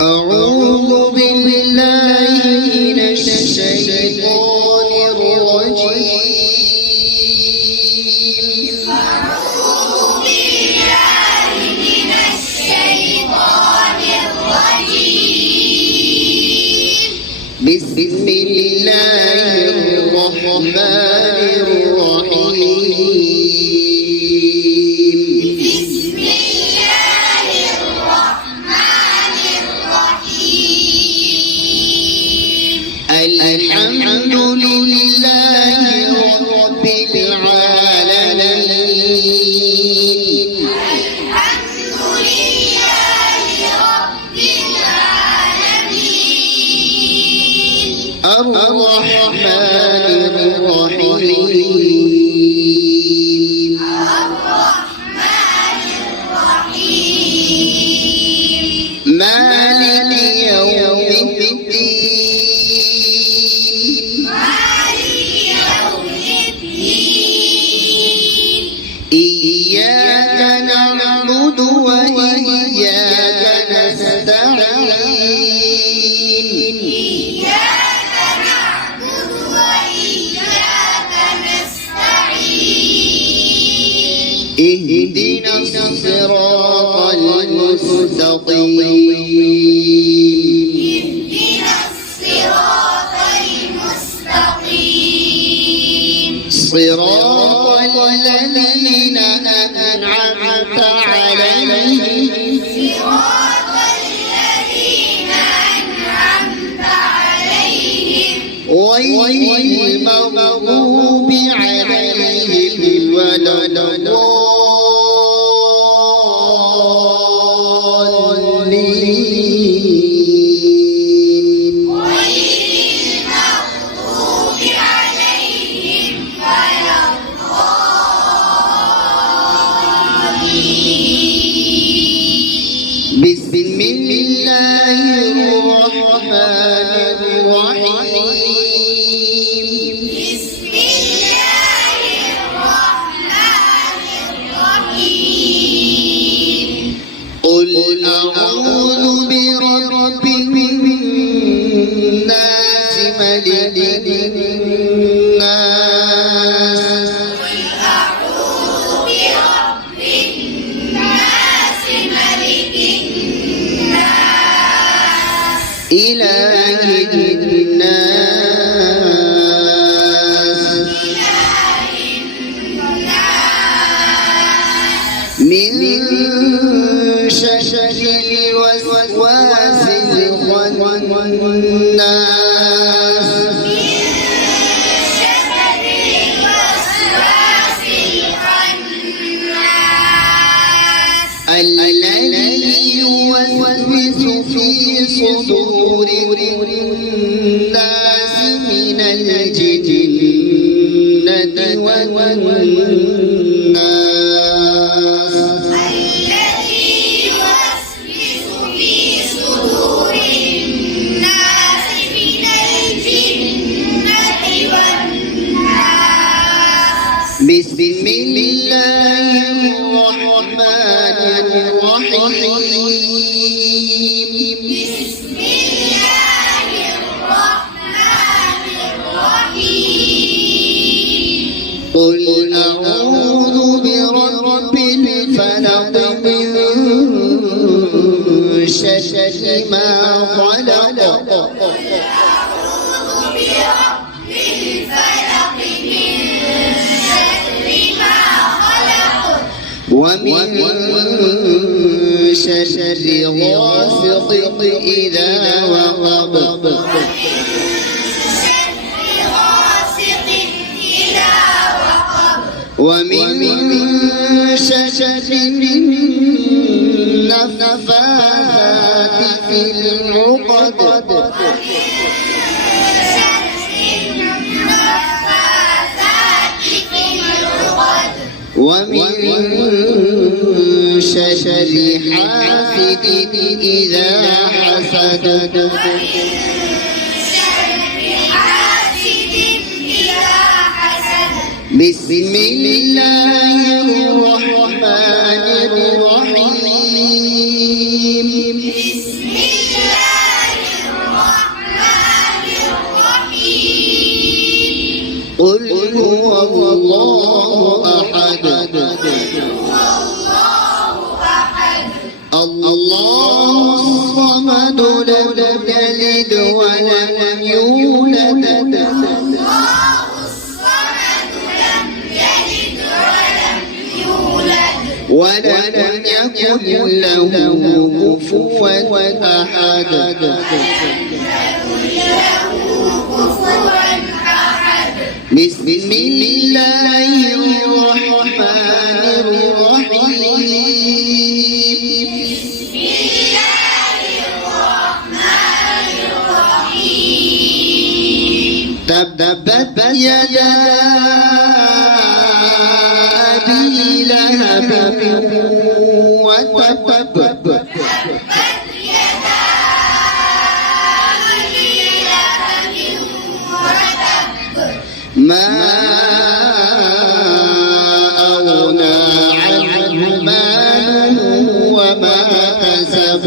أعوذ بالله من الشيطان الرجيم. بسم الله الرحمن الرحيم. بسم الله الرحمن الرحيم. الحمد لله رب العالمين. الحمد لله رب العالمين. الرحمن الرحيم. الرحمن الرحيم. مالك يوم الدين. مالك يوم الدين. إياك نعبد وإياك نستعين. إياك نعبد وإياك نستعين. اهدنا الصراط المستقيم. اهدنا الصراط المستقيم. صراط الذين أنعمت عليهم صراط الذين أنعمت عليهم غير المغضوب عليهم ولا الضالين. غير المغضوب عليهم ولا الضالين. بسم الله الرحمن الرحيم. بسم الله الرحمن الرحيم. قل أعوذ برب الناس ملك الناس قل أعوذ برب الناس ملك الناس إله الناس إله الناس من شر الوسواس الخناس شر الوسواس الخناس الذي يوسوس في صدور الناس من الجنة والناس. الذي يوسوس في صدور الناس من الجنة والناس. بسم الله الرحمن الرحيم. بسم الله الرحمن الرحيم. قل أعوذ برب الفلق من شر ما خلق أعوذ برب الفلق من شر ما خلق ومن شر غاسق إذا وقب شر غاسق إذا وقب ومن شر النفاثات في العقد شر النفاثات في العقد ومن شر حاسد إذا حسد شر حاسد إذا حسد. بسم الله الرحمن الرحيم. بسم الله قل هو الله أحد الله الصمد لم يلد ولم يولد ولم يكن له كفوا أحد بسم الله الرحمن الرحيم تبت يدا أبي لهب وتب ما أغنى عنه ماله وما كسب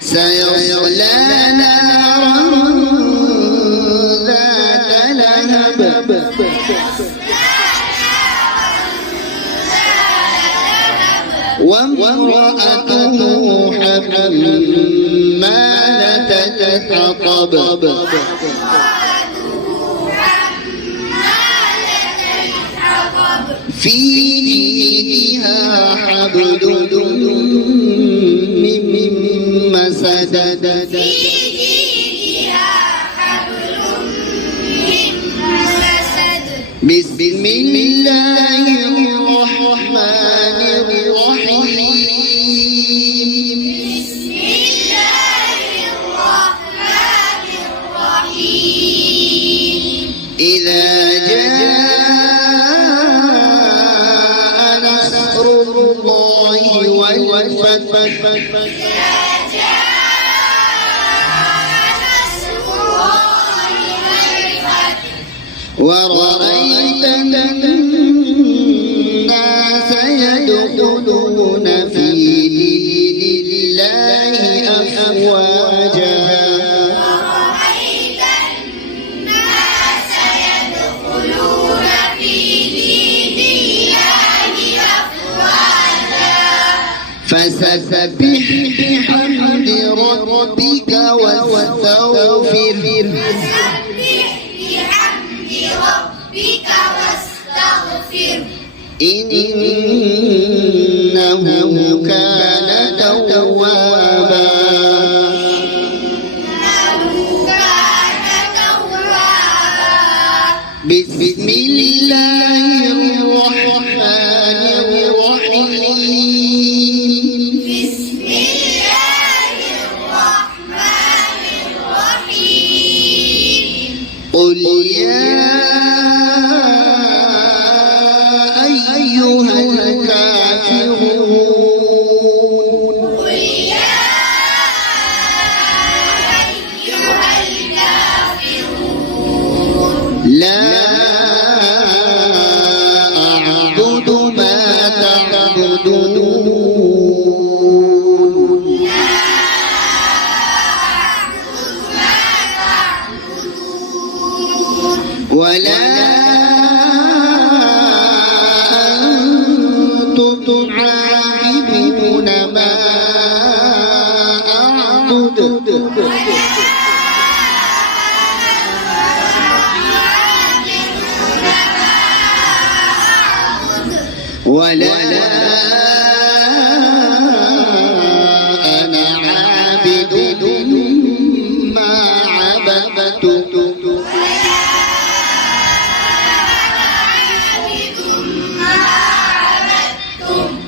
سيصلى نارا ذات لهب وامرأته حمالة الحطب في جيدها حبل من مسد بسم الله الرحمن الرحيم إذا جاء نصر الله والفتح ورأيت الناس يدخلون في دين الله أفواجا فسبح بحمد ربك واستغفر إنه كان توابا بسم الله الرحمن الرحيم قل يا أيها الكافرون لا أعبد ما تعبدون ولا أنتم عابدون ما أعبد ولا أنا عابد ما عبدتم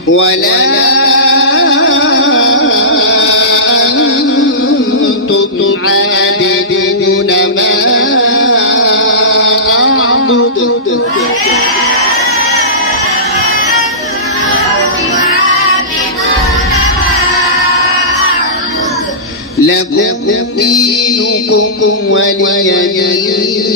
ولا أنتم عابدون ما أعبد لكم دينكم ولي دين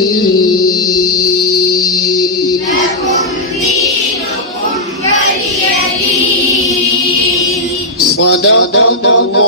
صدق الله